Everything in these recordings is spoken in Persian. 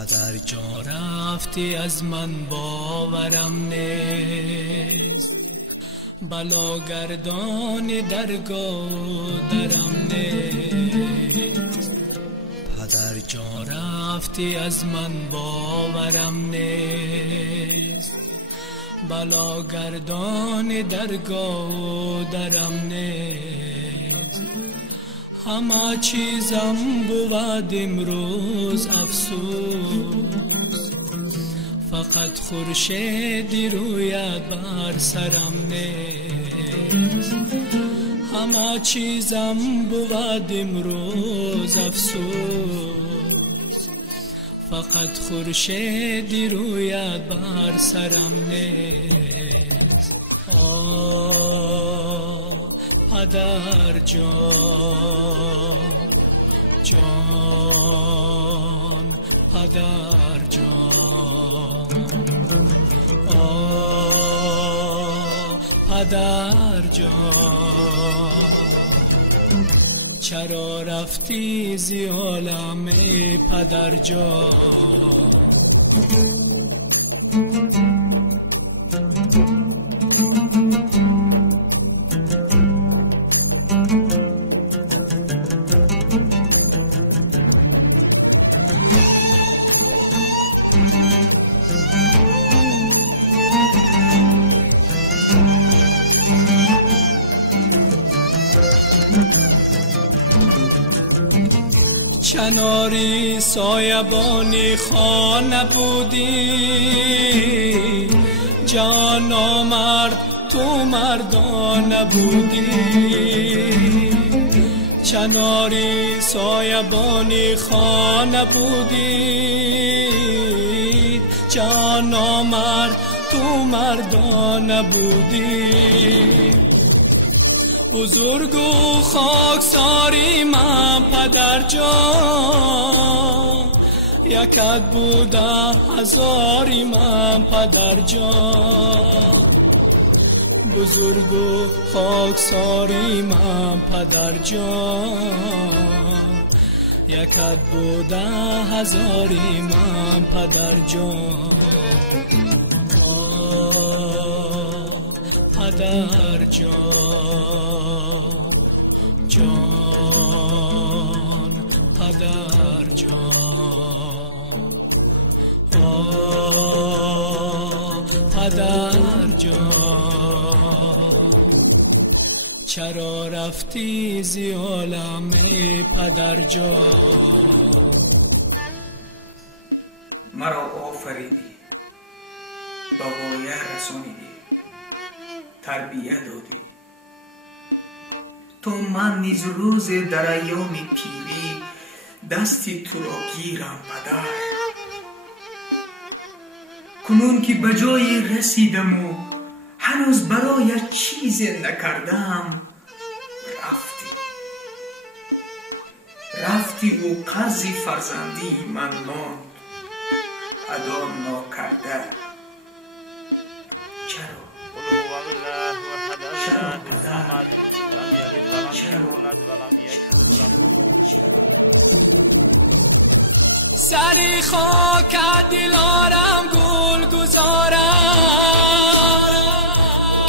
پدر جان رفتی از من باورم نیست، بلاگردان درگاه درم نیست. پدر جان رفتی از من باورم نیست، بلاگردان درگاه درم نیست. همه چیزم بود امروز افسوس، فقط خورشیدی رویت بر سرم نیست. همه چیزم بود امروز افسوس، فقط خورشیدی رویت بر سرم نیست. پدر جان، جان پدر جان، پدر جان، چرا رفتی زی عالم پدر جان؟ کناری سایبانی خانه بودی، جان آمرد تو مردانه بودی. کناری سایبانی خانه بودی، جان آمرد تو مردانه بودی. بزرگ و خاکساری من پدر جان، یکت بوده هزاری من پدر جان. بزرگ و خاکساری من پدر جان، یکت بوده هزاری من پدر جان. پدر جان، جان پدر جان، پدر جان، چرا رفتی زی عالم پدر جان؟ مرا آفریدی، به غایه رسانیدی، تربیت دادی. تو من نیز روز در ایام پیری دستی تو را گیرم پدر. کنون که به جای رسیدم و هنوز برای چیز نکردم، رفتی و قرض فرزندی من ماند ادا ناکرده. چرا؟ چرا پدر؟ سری خاک دلارم گل گذارم،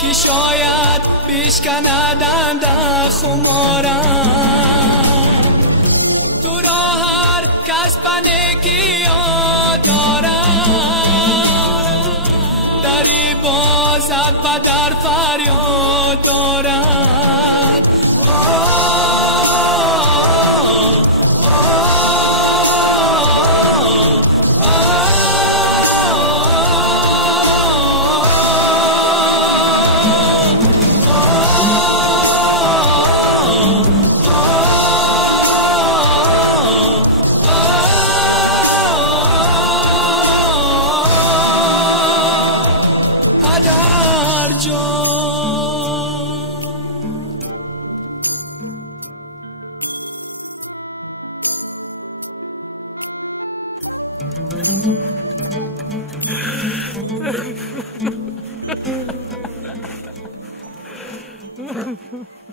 که شاید بشکندم در خمارم. تو را هر کس بنگی دارم، دری بازد پدر فریاد دارد. Ha ha ha.